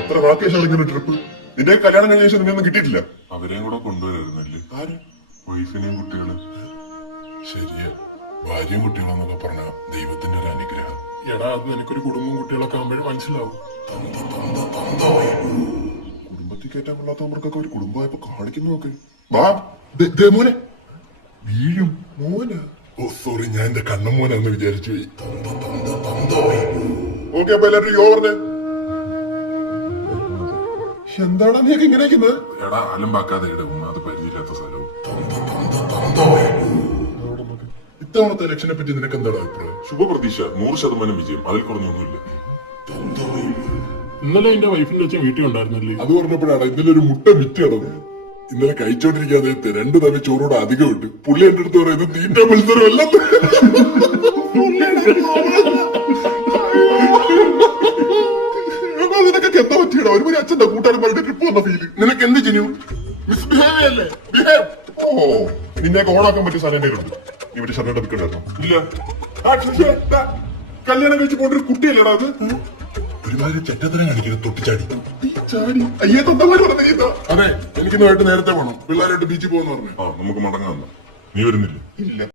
എത്ര വാക്കേഷാണ് ഇങ്ങനെ ട്രിപ്പ്? നിന്റെ കല്യാണം കഴിഞ്ഞ ശേഷം നിന്നെ ഒന്നും കിട്ടിയിട്ടില്ല. അവരെയും കൂടെ കൊണ്ടുവരുന്നല്ലേ? ആര്? വൈഫിനെയും കുട്ടികള്. ശരിയാ, ഭാര്യയും കുട്ടികളെന്നൊക്കെ പറഞ്ഞ ദൈവത്തിന്റെ ഒരു അനുഗ്രഹം. എടാ, അത് നിനക്കൊരു കുടുംബവും കുട്ടികളൊക്കെ ആകുമ്പോഴേ മനസ്സിലാവും. കുടുംബത്തിൽ കയറ്റാൻ കൊള്ളാത്തവർക്കൊക്കെ ഒരു കുടുംബമായപ്പോ കാണിക്കുന്നു നോക്ക്. വാ മോനെ. വീഴും മോന്. ഓ സോറി, ഞാൻ എന്റെ കണ്ണമോനാന്ന് വിചാരിച്ചു പോയി. ഓക്കെ, അപ്പൊ എല്ലാവരും യോ പറഞ്ഞേ. എന്താടാ നീക്ക് ഇങ്ങനെ ഇരിക്കുന്നത്? എടാ, അലമ്പാക്കാതെ ഇടും, അത് പരിചയമില്ലാത്ത സ്ഥലവും. ഇത്തവണത്തെ ഇലക്ഷനെ പറ്റി നിനക്ക് എന്താണ് അഭിപ്രായം? ശുഭപ്രതീക്ഷ, 100% വിജയം, അതിൽ കുറഞ്ഞൊന്നുമില്ല. ഇന്നലെ എന്റെ വൈഫിന്റെ അച്ഛൻ വീട്ടിൽ ഉണ്ടായിരുന്നല്ലേ? അത് പറഞ്ഞപ്പോഴാണ് ഇന്നലെ ഒരു മുട്ട വിറ്റ് കിടന്നു. ഇന്നലെ കഴിച്ചോണ്ടിരിക്കാൻ നേരത്തെ 2 തവി ചോറോട് അധികം ഇട്ട് പുള്ളി എന്റെ അടുത്ത് പറയുന്നത് തീറ്റ മത്സരമല്ല. നിനക്കൊക്കെ എന്താ പറ്റിയടാ? ഒരു അച്ഛന്റെ കൂട്ടുകാരുമായിട്ട് ട്രിപ്പ് വന്ന ഫീല് നിനക്ക് എന്ത് ചെയ്യും? മിസ്ബിഹേവ് അല്ലേ? ബിഹേവ്. ഓ, നിന്നെയൊക്കെ ഓണാക്കാൻ പറ്റിയ സാധനം എന്റെ ഉണ്ട്. നീ മറ്റേ ഷർട്ട് എടുക്കണ്ടായിരുന്നു? ഇല്ല. കല്യാണം കഴിച്ച് പോണ്ട ഒരു കുട്ടിയല്ലേടാ അത്? ഒരുമാതിരി ചെറ്റത്തരം കാണിക്കുന്നത്. തൊട്ടിച്ചാടി അയ്യേ തൊട്ടമാര് പറഞ്ഞ. അതെ, എനിക്കിന്നുമായിട്ട് നേരത്തെ പോകണം. പിള്ളേരായിട്ട് ബീച്ചിൽ പോകുന്ന പറഞ്ഞു. നമുക്ക് മടങ്ങാം. നീ വരുന്നില്ല? ഇല്ല.